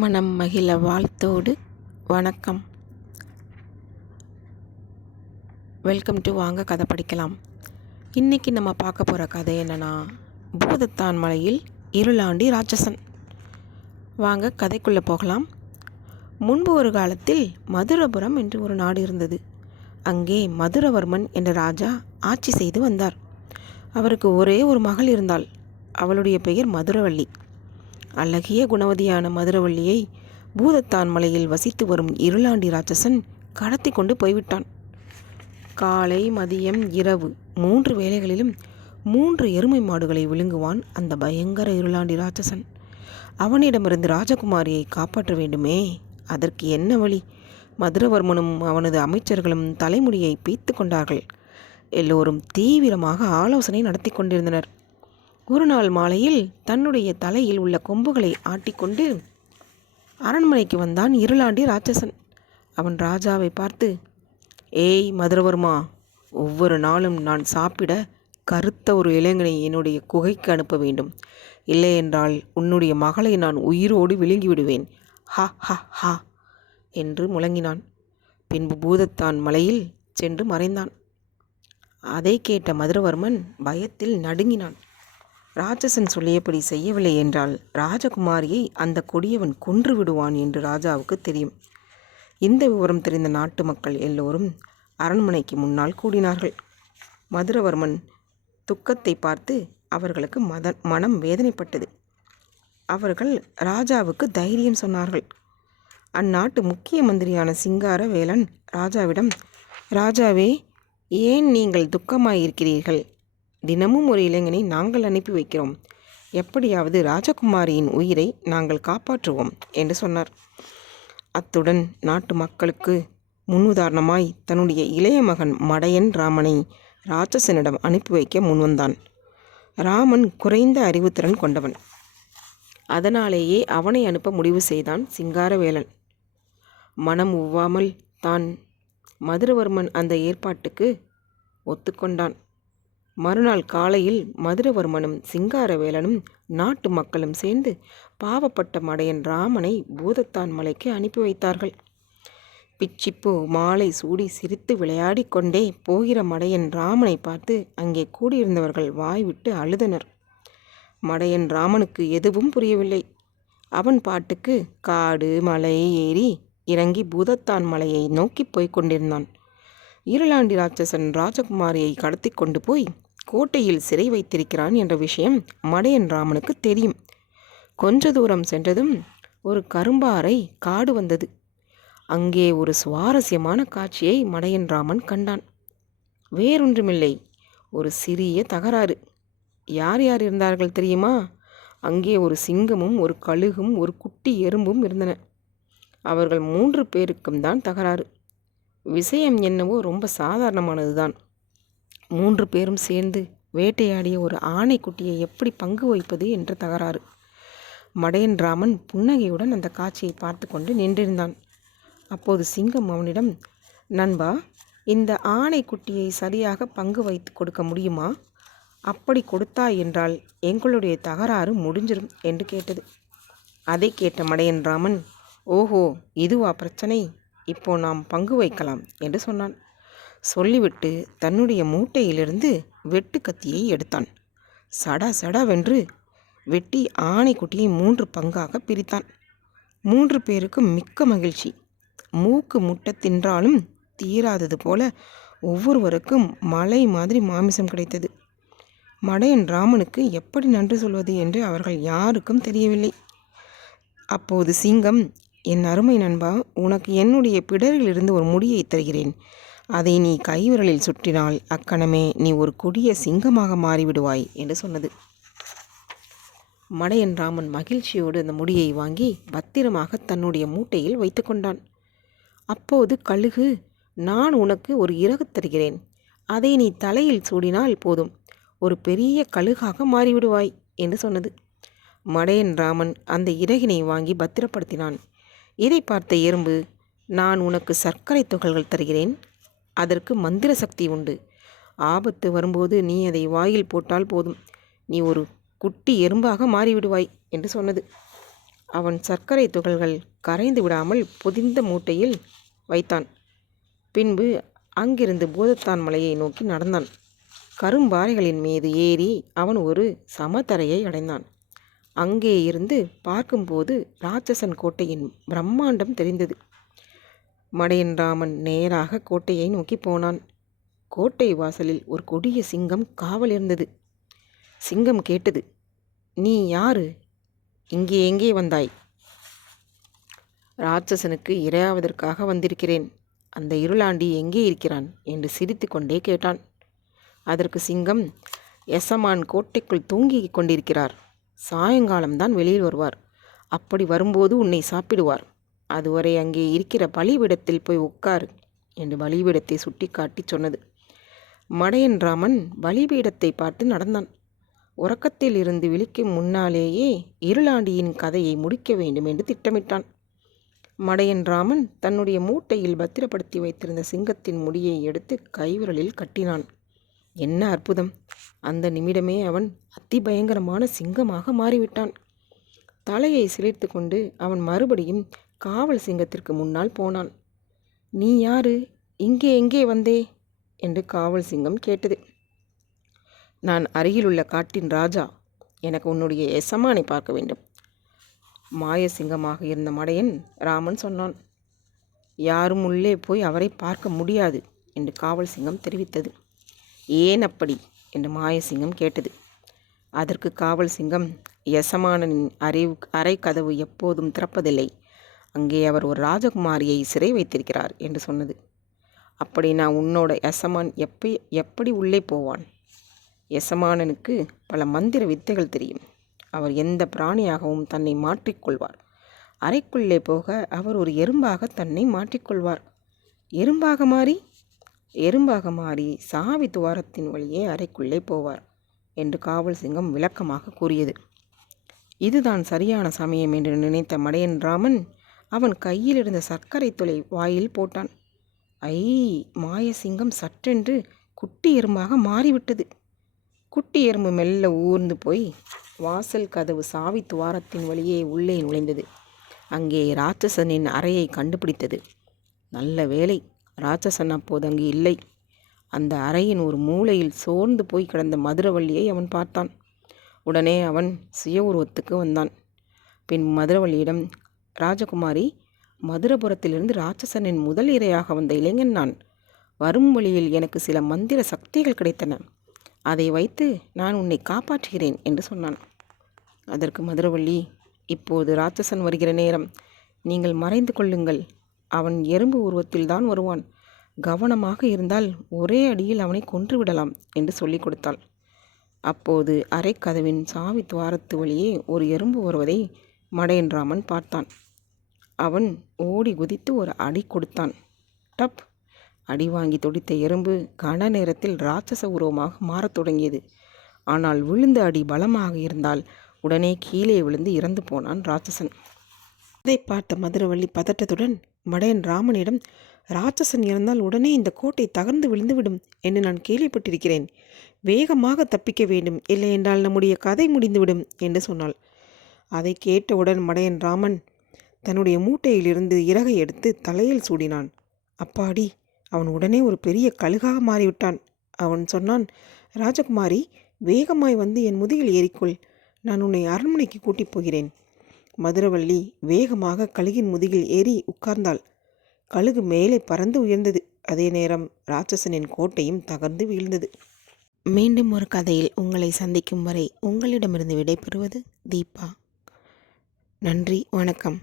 மனம் மகிழ வாழ்த்தோடு வணக்கம். வெல்கம் டு வாங்க கதை படிக்கலாம். இன்றைக்கி நம்ம பார்க்க போகிற கதை என்னென்னா, பூதத்தான் மலையில் இருளாண்டி ராட்சசன். வாங்க கதைக்குள்ளே போகலாம். முன்பு ஒரு காலத்தில் மதுரபுரம் என்று ஒரு நாடு இருந்தது. அங்கே மதுரவர்மன் என்ற ராஜா ஆட்சி செய்து வந்தார். அவருக்கு ஒரே ஒரு மகள் இருந்தாள். அவளுடைய பெயர் மதுரவள்ளி. அழகிய குணவதியான மதுரவள்ளியை பூதத்தான் மலையில் வசித்து வரும் இருளாண்டி ராட்சசன் கடத்தி கொண்டு போய்விட்டான். காலை, மதியம், இரவு 3 வேளைகளிலும் 3 எருமை மாடுகளை விழுங்குவான் அந்த பயங்கர இருளாண்டி ராட்சசன். அவனிடமிருந்து ராஜகுமாரியை காப்பாற்ற வேண்டுமே, அதற்கு என்ன வழி? மதுரவர்மனும் அவனது அமைச்சர்களும் தலைமுடியை பீத்து கொண்டார்கள். எல்லோரும் தீவிரமாக ஆலோசனை நடத்தி கொண்டிருந்தனர். ஒரு நாள் மாலையில் தன்னுடைய தலையில் உள்ள கொம்புகளை ஆட்டிக்கொண்டு அரண்மனைக்கு வந்தான் இருளாண்டி ராட்சசன். அவன் ராஜாவை பார்த்து, ஏய் மதுரவர்மா, ஒவ்வொரு நாளும் நான் சாப்பிட கருத்த ஒரு இளைஞனை என்னுடைய குகைக்கு அனுப்ப வேண்டும். இல்லையென்றால் உன்னுடைய மகளை நான் உயிரோடு விழுங்கிவிடுவேன். ஹா ஹா ஹா என்று முழங்கினான். பின்பு பூதத்தான் மலையில் சென்று மறைந்தான். அதை கேட்ட மதுரவர்மன் பயத்தில் நடுங்கினான். ராட்சசன் சொல்லியபடி செய்யவில்லை என்றால் ராஜகுமாரியை அந்த கொடியவன் கொன்று விடுவான் என்று ராஜாவுக்கு தெரியும். இந்த விவரம் தெரிந்த நாட்டு மக்கள் எல்லோரும் அரண்மனைக்கு முன்னால் கூடினார்கள். மதுரவர்மன் துக்கத்தை பார்த்து அவர்களுக்கு மனம் வேதனைப்பட்டது. அவர்கள் ராஜாவுக்கு தைரியம் சொன்னார்கள். அந்நாட்டு முக்கிய மந்திரியான சிங்காரவேலன் ராஜாவிடம், ராஜாவே, ஏன் நீங்கள் துக்கமாயிருக்கிறீர்கள்? தினமும் ஒரு இளைஞனை நாங்கள் அனுப்பி வைக்கிறோம். எப்படியாவது ராஜகுமாரியின் உயிரை நாங்கள் காப்பாற்றுவோம் என்று சொன்னார். அத்துடன் நாட்டு மக்களுக்கு முன்னுதாரணமாய் தன்னுடைய இளைய மகன் மடையன் ராமனை ராட்சசனிடம் அனுப்பி வைக்க முன்வந்தான். ராமன் குறைந்த அறிவுத்திறன் கொண்டவன். அதனாலேயே அவனை அனுப்ப முடிவு செய்தான் சிங்காரவேலன். மனம் ஒவ்வாமல் தான் மதுரவர்மன் அந்த ஏற்பாட்டுக்கு ஒத்துக்கொண்டான். மறுநாள் காலையில் மதுரவர்மனும் சிங்காரவேலனும் நாட்டு மக்களும் சேர்ந்து பாவப்பட்ட மடையன் ராமனை பூதத்தான் மலைக்கு அனுப்பி வைத்தார்கள். பிச்சிப்பூ மாலை சூடி சிரித்து விளையாடி கொண்டே போகிற மடையன் ராமனை பார்த்து அங்கே கூடியிருந்தவர்கள் வாய்விட்டு அழுதனர். மடையன் ராமனுக்கு எதுவும் புரியவில்லை. அவன் பாட்டுக்கு காடு மலை ஏறி இறங்கி பூதத்தான் மலையை நோக்கி போய்க் கொண்டிருந்தான். இருளாண்டி ராட்சசன் ராஜகுமாரியை கடத்தி கொண்டு போய் கோட்டையில் சிறை வைத்திருக்கிறான் என்ற விஷயம் மடையன் ராமனுக்கு தெரியும். கொஞ்ச தூரம் சென்றதும் ஒரு கரும்பாறை காடு வந்தது. அங்கே ஒரு சுவாரஸ்யமான காட்சியை மடையன் ராமன் கண்டான். வேறொன்றுமில்லை, ஒரு சிறிய தகராறு. யார் யார் இருந்தார்கள் தெரியுமா? அங்கே ஒரு சிங்கமும் ஒரு கழுகும் ஒரு குட்டி எறும்பும் இருந்தன. அவர்கள் 3 பேருக்கும் தான் தகராறு. விஷயம் என்னவோ ரொம்ப சாதாரணமானதுதான். 3 பேரும் சேர்ந்து வேட்டையாடிய ஒரு ஆணைக்குட்டியை எப்படி பங்கு வைப்பது என்ற தகராறு. மடையன் ராமன் புன்னகையுடன் அந்த காட்சியை பார்த்து கொண்டு நின்றிருந்தான். அப்போது சிங்கம் அவனிடம், நண்பா, இந்த ஆணைக்குட்டியை சரியாக பங்கு வைத்து கொடுக்க முடியுமா? அப்படி கொடுத்தாய் என்றால் எங்களுடைய தகராறு முடிஞ்சிடும் என்று கேட்டது. அதை கேட்ட மடையன் ராமன், ஓஹோ, இதுவா பிரச்சனை? இப்போ நாம் பங்கு வைக்கலாம் என்று சொன்னான். சொல்லிவிட்டு தன்னுடைய மூட்டையிலிருந்து வெட்டு கத்தியை எடுத்தான். சடா சடாவென்று வெட்டி ஆணைக்குட்டியை 3 பங்காக பிரித்தான். 3 பேருக்கும் மிக்க மகிழ்ச்சி. மூக்கு முட்டை தின்றாலும் தீராதது போல ஒவ்வொருவருக்கும் மலை மாதிரி மாமிசம் கிடைத்தது. மடையன் ராமனுக்கு எப்படி நன்றி சொல்வது என்று அவர்கள் யாருக்கும் தெரியவில்லை. அப்போது சிங்கம், என் அருமை நண்பா, உனக்கு என்னுடைய பிடரிலிருந்து ஒரு முடியை தருகிறேன். அதை நீ கைவிரலில் சுற்றினால் அக்கணமே நீ ஒரு கொடிய சிங்கமாக மாறிவிடுவாய் என்று சொன்னது. மடையன் ராமன் மகிழ்ச்சியோடு அந்த முடியை வாங்கி பத்திரமாக தன்னுடைய மூட்டையில் வைத்து கொண்டான். அப்போது கழுகு, நான் உனக்கு ஒரு இறகு தருகிறேன். அதை நீ தலையில் சூடினால் போதும், ஒரு பெரிய கழுகாக மாறிவிடுவாய் என்று சொன்னது. மடையன் ராமன் அந்த இறகினை வாங்கி பத்திரப்படுத்தினான். இதை பார்த்த எறும்பு, நான் உனக்கு சர்க்கரை துகள்கள் தருகிறேன். அதற்கு மந்திர சக்தி உண்டு. ஆபத்து வரும்போது நீ அதை வாயில் போட்டால் போதும், நீ ஒரு குட்டி எறும்பாக மாறிவிடுவாய் என்று சொன்னது. அவன் சர்க்கரை துகள்கள் கரைந்து விடாமல் பொதிந்த மூட்டையில் வைத்தான். பின்பு அங்கிருந்து பூதத்தான் மலையை நோக்கி நடந்தான். கரும்பாறைகளின் மீது ஏறி அவன் ஒரு சமதரையை அடைந்தான். அங்கே இருந்து பார்க்கும்போது ராட்சசன் கோட்டையின் பிரம்மாண்டம் தெரிந்தது. மடையன் ராமன் நேராக கோட்டையை நோக்கி போனான். கோட்டை வாசலில் ஒரு கொடிய சிங்கம் காவல் இருந்தது. சிங்கம் கேட்டது, "நீ யாரு? இங்கே எங்கே வந்தாய்?" "ராட்சசனுக்கு இரையாவதற்காக வந்திருக்கிறேன். அந்த இருளாண்டி எங்கே இருக்கிறான்?" என்று சிரித்து கொண்டே கேட்டான். அதற்கு சிங்கம், "எசமான் கோட்டைக்குள் தூங்கிக் கொண்டிருக்கிறார். சாயங்காலம்தான் வெளியில் வருவார். அப்படி வரும்போது உன்னை சாப்பிடுவார். அதுவரை அங்கே இருக்கிற பலிபீடத்தில் போய் உட்காரு" என்று பலிபீடத்தை சுட்டி காட்டி சொன்னது. மடையன் ராமன் பலிபீடத்தை பார்த்து நடந்தான். உறக்கத்தில் இருந்து விழிக்கும் முன்னாலேயே இருளாண்டியின் கதையை முடிக்க வேண்டும் என்று திட்டமிட்டான். மடையன் ராமன் தன்னுடைய மூட்டையில் பத்திரப்படுத்தி வைத்திருந்த சிங்கத்தின் முடியை எடுத்து கைவிரலில் கட்டினான். என்ன அற்புதம்! அந்த நிமிடமே அவன் அதிபயங்கரமான சிங்கமாக மாறிவிட்டான். தலையை சிலிர்த்து கொண்டு அவன் மறுபடியும் காவல் சிங்கத்திற்கு முன்னால் போனான். "நீ யாரு? இங்கே எங்கே வந்தே?" என்று காவல் சிங்கம் கேட்டது. "நான் அருகிலுள்ள காட்டின் ராஜா. எனக்கு உன்னுடைய எசமானை பார்க்க வேண்டும்." மாய சிங்கமாக இருந்த மடையன் ராமன் சொன்னான். "யாரும் உள்ளே போய் அவரை பார்க்க முடியாது" என்று காவல் சிங்கம் தெரிவித்தது. "ஏன் அப்படி?" என்று மாயசிங்கம் கேட்டது. அதற்கு காவல் சிங்கம், "எசமானனின் அறை கதவு எப்போதும் திறப்பதில்லை. அங்கே அவர் ஒரு ராஜகுமாரியை சிறை வைத்திருக்கிறார்" என்று சொன்னது. "அப்படின்னா உன்னோட எசமான் எப்படி உள்ளே போவான்?" "எசமானனுக்கு பல மந்திர வித்தைகள் தெரியும். அவர் எந்த பிராணியாகவும் தன்னை மாற்றிக்கொள்வார். அறைக்குள்ளே போக அவர் ஒரு எறும்பாக தன்னை மாற்றிக்கொள்வார்." "எறும்பாக மாறி?" "எறும்பாக மாறி சாவி துவாரத்தின் வழியே அறைக்குள்ளே போவார்" என்று காவல் சிங்கம் விளக்கமாக கூறியது. இதுதான் சரியான சமயம் என்று நினைத்த மடையன் ராமன் அவன் கையில் இருந்த சர்க்கரை துளை வாயில் போட்டான். ஐ! மாயசிங்கம் சற்றென்று குட்டி எறும்பாக மாறிவிட்டது. குட்டி எறும்பு மெல்ல ஊர்ந்து போய் வாசல் கதவு சாவி துவாரத்தின் வழியே உள்ளே நுழைந்தது. அங்கே ராட்சசனின் அறையை கண்டுபிடித்தது. நல்ல வேளை, ராட்சசன் அப்போது அங்கு இல்லை. அந்த அறையின் ஒரு மூலையில் சோர்ந்து போய் கிடந்த மதுரவள்ளியை அவன் பார்த்தான். உடனே அவன் சுய உருவத்துக்கு வந்தான். பின் மதுரவள்ளியிடம், "ராஜகுமாரி, மதுரபுரத்திலிருந்து ராட்சசனின் முதல் இரையாக வந்த இளைஞன் நான். வரும் வழியில் எனக்கு சில மந்திர சக்திகள் கிடைத்தன. அதை வைத்து நான் உன்னை காப்பாற்றுகிறேன்" என்று சொன்னான். அதற்கு மதுரவள்ளி, "இப்போது ராட்சசன் வருகிற நேரம். நீங்கள் மறைந்து கொள்ளுங்கள். அவன் எறும்பு உருவத்தில்தான் வருவான். கவனமாக இருந்தால் ஒரே அடியில் அவனை கொன்றுவிடலாம்" என்று சொல்லிக் கொடுத்தாள். அப்போது அறைக்கதவின் சாவி துவாரத்து வழியே ஒரு எறும்பு வருவதை மடையன் ராமன் பார்த்தான். அவன் ஓடி குதித்து ஒரு அடி கொடுத்தான். டப்! அடி வாங்கி துடித்த எறும்பு கன நேரத்தில் ராட்சச உருவமாக மாறத் தொடங்கியது. ஆனால் விழுந்த அடி பலமாக இருந்தால் உடனே கீழே விழுந்து இறந்து போனான் ராட்சசன். அதை பார்த்த மதுரவள்ளி பதட்டத்துடன் மடையன் ராமனிடம், "ராட்சசன் இறந்தால் உடனே இந்த கோட்டை தகர்ந்து விழுந்துவிடும் என்று நான் கேள்விப்பட்டிருக்கிறேன். வேகமாக தப்பிக்க வேண்டும், இல்லையென்றால் நம்முடைய கதை முடிந்துவிடும்" என்று சொன்னாள். அதை கேட்டவுடன் மடையன் ராமன் தன்னுடைய மூட்டையிலிருந்து இறகை எடுத்து தலையில் சூடினான். அப்பாடி! அவன் உடனே ஒரு பெரிய கழுகாக மாறிவிட்டான். அவன் சொன்னான், "ராஜகுமாரி, வேகமாய் வந்து என் முதுகில் ஏறிக்கொள். நான் உன்னை அரண்மனைக்கு கூட்டிப் போகிறேன்." மதுரவள்ளி வேகமாக கழுகின் முதுகில் ஏறி உட்கார்ந்தாள். கழுகு மேலே பறந்து உயர்ந்தது. அதே நேரம் ராட்சசனின் கோட்டையும் தகர்ந்து வீழ்ந்தது. மீண்டும் ஒரு கதையில் உங்களை சந்திக்கும் வரை உங்களிடமிருந்து விடைபெறுவது தீபா. நன்றி, வணக்கம்.